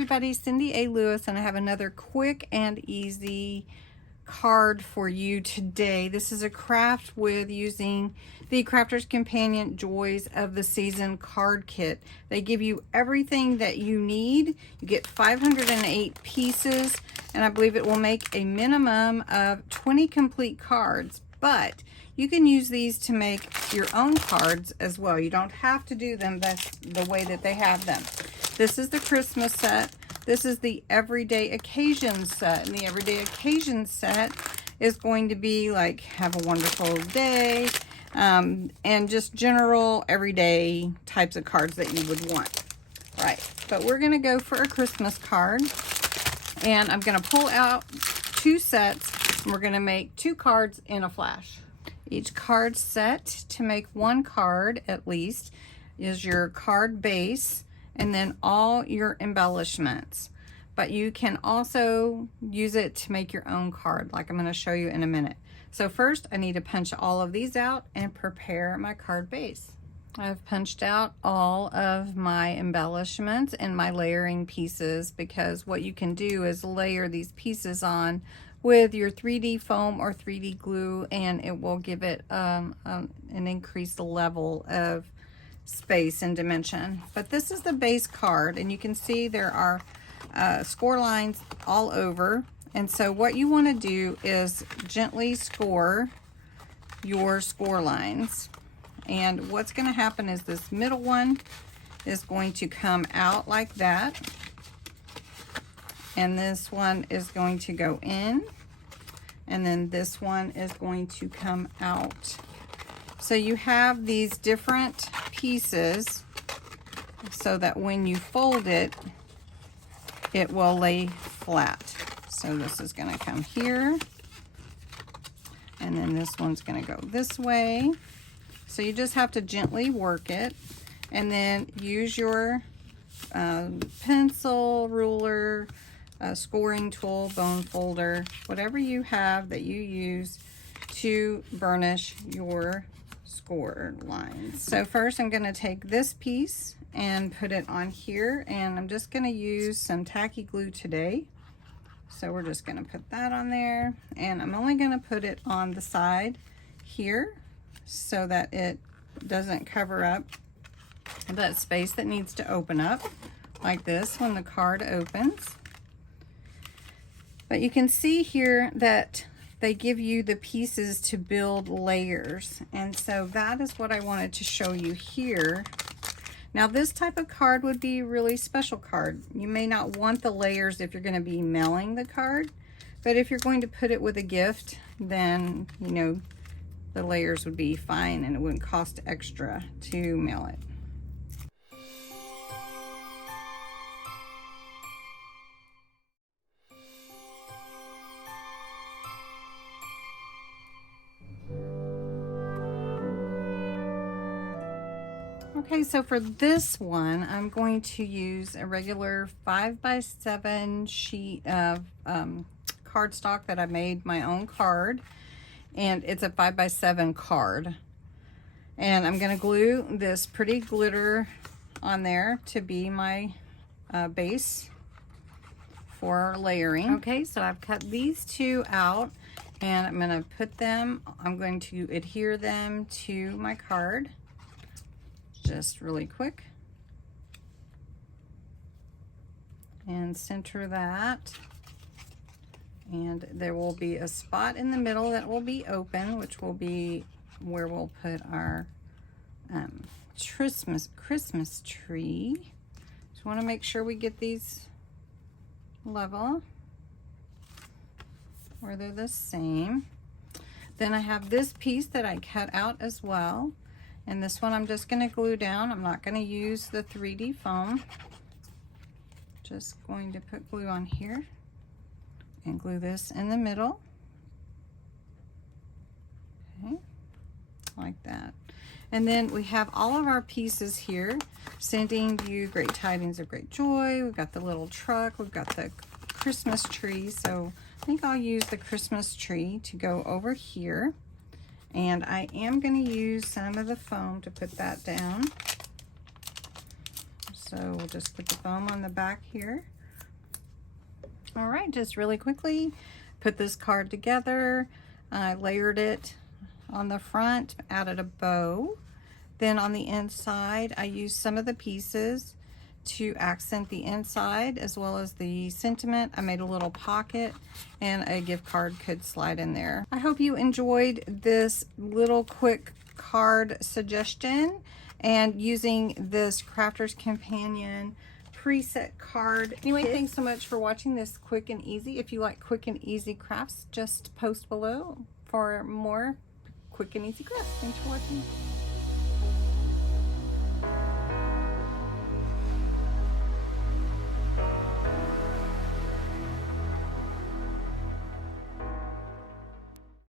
everybody, Cindy A. Lewis, and I have another quick and easy card for you today. This is a craft with using the Crafter's Companion Joys of the Season card kit. They give you everything that you need. You get 508 pieces, and I believe it will make a minimum of 20 complete cards, but you can use these to make your own cards as well. You don't have to do them the way that they have them. This is the Christmas set. This is the Everyday Occasion set. And the Everyday Occasion set is going to be like, have a wonderful day, and just general everyday types of cards that you would want. Right, but we're going to go for a Christmas card. And I'm going to pull out two sets. And we're going to make 2 cards in a flash. Each card set, to make 1 card at least, is your card base and then all your embellishments. But you can also use it to make your own card, like I'm going to show you in a minute. So first, I need to punch all of these out and prepare my card base. I've punched out all of my embellishments and my layering pieces, because what you can do is layer these pieces on with your 3D foam or 3D glue, and it will give it an increased level of space and dimension. But this is the base card, and you can see there are score lines all over. And so what you want to do is gently score your score lines. And what's going to happen is this middle one is going to come out like that. And this one is going to go in. And then this one is going to come out. So you have these different pieces so that when you fold it, it will lay flat. So this is going to come here. And then this one's going to go this way. So you just have to gently work it, and then use your pencil, ruler, scoring tool, bone folder, whatever you have that you use to burnish your score lines. So first I'm going to take this piece and put it on here, and I'm just going to use some tacky glue today. So we're just going to put that on there, and I'm only going to put it on the side here so that it doesn't cover up that space that needs to open up like this when the card opens. But you can see here that they give you the pieces to build layers, and so that is what I wanted to show you here. Now this type of card would be a really special card. You may not want the layers if you're going to be mailing the card, but if you're going to put it with a gift, then you know the layers would be fine and it wouldn't cost extra to mail it. Okay, so for this one, I'm going to use a regular 5x7 sheet of cardstock that I made my own card. And it's a 5x7 card. And I'm going to glue this pretty glitter on there to be my base for layering. Okay, so I've cut these 2 out, and I'm going to put them, I'm going to adhere them to my card just really quick. And center that. And there will be a spot in the middle that will be open, which will be where we'll put our Christmas tree. Just want to make sure we get these level, where they're the same. Then I have this piece that I cut out as well. And this one I'm just going to glue down. I'm not going to use the 3D foam. Just going to put glue on here. And glue this in the middle. Okay, like that. And then we have all of our pieces here, sending you great tidings of great joy. We've got the little truck, we've got the Christmas tree. So I think I'll use the Christmas tree to go over here. And I am going to use some of the foam to put that down. So we'll just put the foam on the back here. All right, just really quickly, put this card together. I layered it on the front, added a bow. Then on the inside, I used some of the pieces to accent the inside as well as the sentiment. I made a little pocket and a gift card could slide in there. I hope you enjoyed this little quick card suggestion and using this Crafter's Companion preset card. Anyway, thanks so much for watching this quick and easy. If you like quick and easy crafts, just post below for more quick and easy crafts. Thanks for watching.